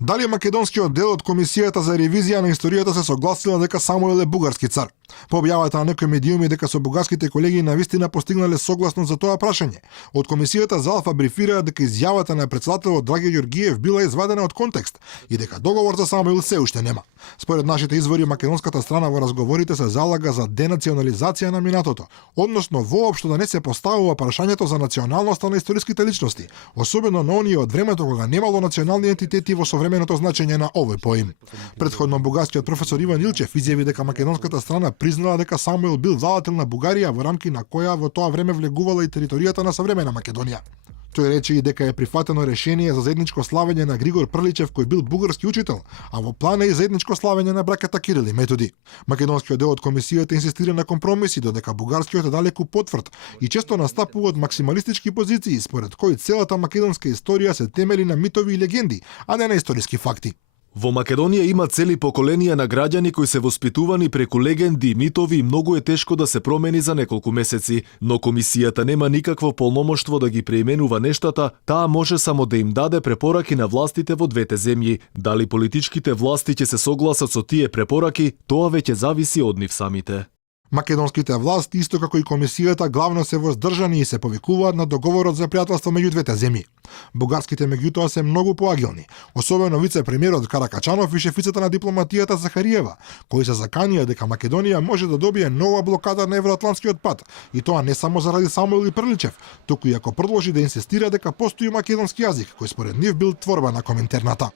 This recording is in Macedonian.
Дали македонскиот дел од Комисијата за ревизија на историјата се согласила дека Самуил е бугарски цар? По објавата на некои медиуми дека со бугарските колеги навистина постигнале согласност за тоа прашање. Од Комисијата за Алфа брифираат дека изјавата на председателот Драги Ѓоргиев била извадена од контекст и дека договор за Самуил се уште нема. Според нашите извори, македонската страна во разговорите се залага за денационализација на минатото, односно воопшто да не се поставува прашањето за националноста на историските личности, особено на оние од времето кога немало национални ентитети во современото значење на овој поим. Предходно бугарскиот професор Иван Илчев изјави дека македонската страна признала дека Самуил бил владател на Бугарија во рамки на која во тоа време влегувала и територијата на современа Македонија. Тој рече и дека е прифатено решение за заедничко славење на Григор Прличев, кој бил бугарски учител, а во план е и заедничко славење на браќата Кирил и Методи. Македонскиот дел од комисијата инсистира на компромиси, додека бугарскиот е далеку потврд и често настапува од максималистички позиции, според кои целата македонска историја се темели на митови и легенди, а не на историски факти. Во Македонија има цели поколенија на граѓани кои се воспитувани преку легенди и митови и многу е тешко да се промени за неколку месеци, но комисијата нема никакво полномоштво да ги преименува нештата, таа може само да им даде препораки на властите во двете земји. Дали политичките власти ќе се согласат со тие препораки, тоа веќе зависи од нив самите. Македонските власти, исто како и комисијата, главно се воздржани и се повикуваат на договорот за пријателство меѓу двете земји. Бугарските меѓутоа се многу поагилни, особено вице-премиерот Каракачанов и шефицата на дипломатијата Захариева, кои се заканија дека Македонија може да добие нова блокада на евроатлантскиот пат, и тоа не само заради Самуил и Прличев, туку и ако продолжи да инсистира дека постои македонски јазик, кој според нив бил творба на Коминтерната.